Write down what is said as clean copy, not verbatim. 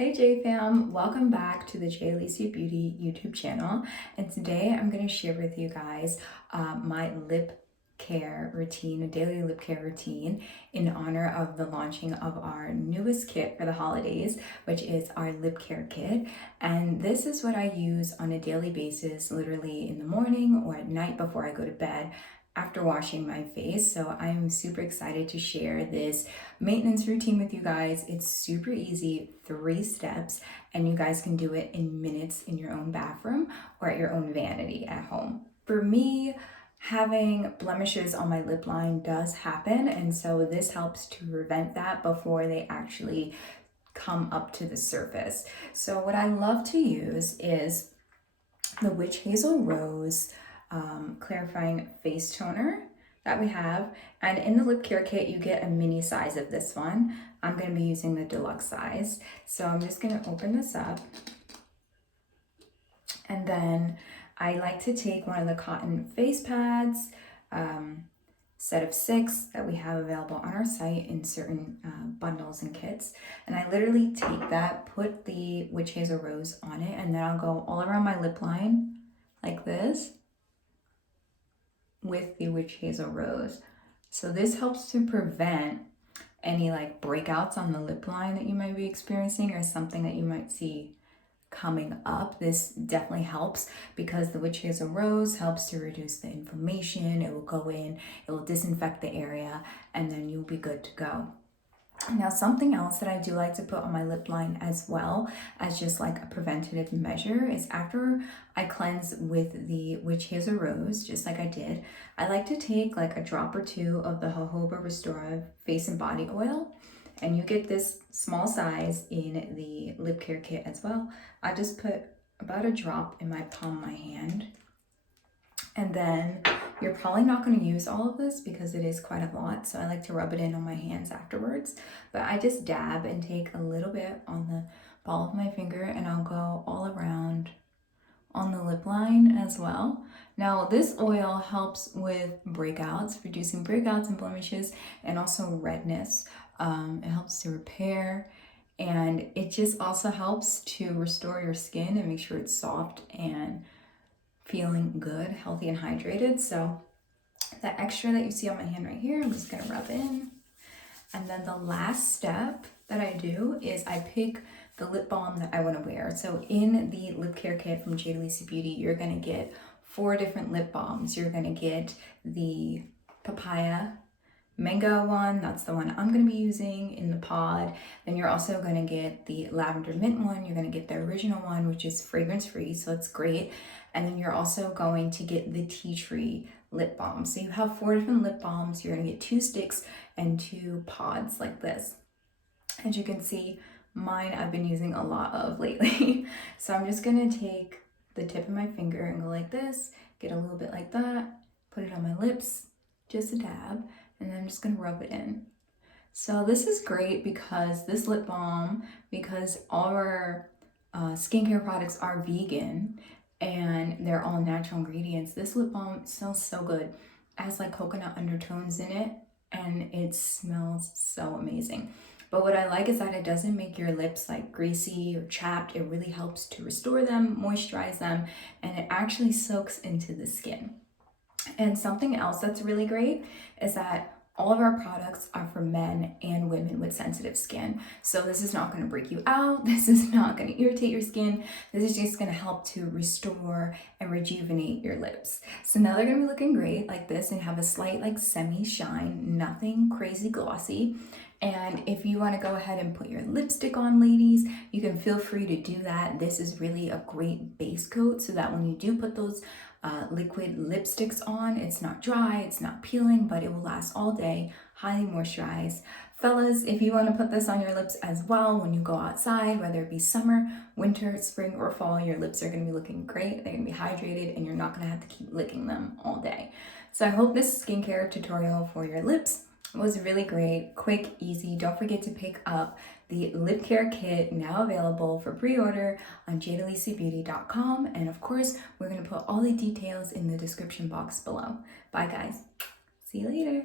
Hey J fam, welcome back to the Jade Alycia Beauty YouTube channel, and today I'm going to share with you guys my lip care routine, a daily lip care routine in honor of the launching of our newest kit for the holidays, which is our lip care kit. And this is what I use on a daily basis, literally in the morning or at night before I go to bed after washing my face. So I'm super excited to share this maintenance routine with you guys. It's super easy, 3 steps, and you guys can do it in minutes in your own bathroom or at your own vanity at home. For me, having blemishes on my lip line does happen, and so this helps to prevent that before they actually come up to the surface. So what I love to use is the Witch Hazel Rose clarifying face toner that we have, and in the lip care kit you get a mini size of this one. I'm going to be using the deluxe size, so I'm just going to open this up, and then I like to take one of the cotton face pads, set of 6 that we have available on our site in certain bundles and kits, and I literally take that, put the Witch Hazel Rose on it, and then I'll go all around my lip line like this with the Witch Hazel Rose. So this helps to prevent any like breakouts on the lip line that you might be experiencing or something that you might see coming up. This definitely helps because the Witch Hazel Rose helps to reduce the inflammation. It will go in, it will disinfect the area, and then you'll be good to go. Now, something else that I do like to put on my lip line as well as just like a preventative measure is after I cleanse with the Witch Hazel Rose, just like I did, I like to take like a drop or 2 of the Jojoba Restorative face and body oil, and you get this small size in the lip care kit as well. I just put about a drop in my palm of my hand, and then you're probably not going to use all of this because it is quite a lot, so I like to rub it in on my hands afterwards. But I just dab and take a little bit on the ball of my finger, and I'll go all around on the lip line as well. Now, this oil helps with breakouts, reducing breakouts and blemishes, and also redness. It helps to repair, and it just also helps to restore your skin and make sure it's soft and feeling good, healthy, and hydrated. So that extra that you see on my hand right here, I'm just gonna rub in. And then the last step that I do is I pick the lip balm that I want to wear. So in the lip care kit from Jade Alycia Beauty, you're gonna get 4 different lip balms. You're gonna get the papaya mango one, that's the one I'm going to be using in the pod. Then you're also going to get the lavender mint one. You're going to get the original one, which is fragrance free, so it's great. And then you're also going to get the tea tree lip balm. So you have 4 different lip balms. You're going to get 2 sticks and 2 pods like this. As you can see, mine I've been using a lot of lately. So I'm just going to take the tip of my finger and go like this, get a little bit like that, put it on my lips, just a dab, and then I'm just gonna rub it in. So this is great because this lip balm, because all of our skincare products are vegan and they're all natural ingredients, this lip balm smells so good. It has like coconut undertones in it, and it smells so amazing. But what I like is that it doesn't make your lips like greasy or chapped. It really helps to restore them, moisturize them, and it actually soaks into the skin. And something else that's really great is that all of our products are for men and women with sensitive skin. So this is not going to break you out. This is not going to irritate your skin. This is just going to help to restore and rejuvenate your lips. So now they're going to be looking great like this and have a slight like semi shine, nothing crazy glossy. And if you want to go ahead and put your lipstick on, ladies, you can feel free to do that. This is really a great base coat so that when you do put those liquid lipsticks on, it's not dry, it's not peeling, but it will last all day, highly moisturized. Fellas, if you want to put this on your lips as well when you go outside, whether it be summer, winter, spring, or fall, your lips are going to be looking great. They're going to be hydrated, and you're not going to have to keep licking them all day. So I hope this skincare tutorial for your lips was really great, quick, easy. Don't forget to pick up the lip care kit, now available for pre-order on jadealyciabeauty.com. And of course, we're going to put all the details in the description box below. Bye guys. See you later.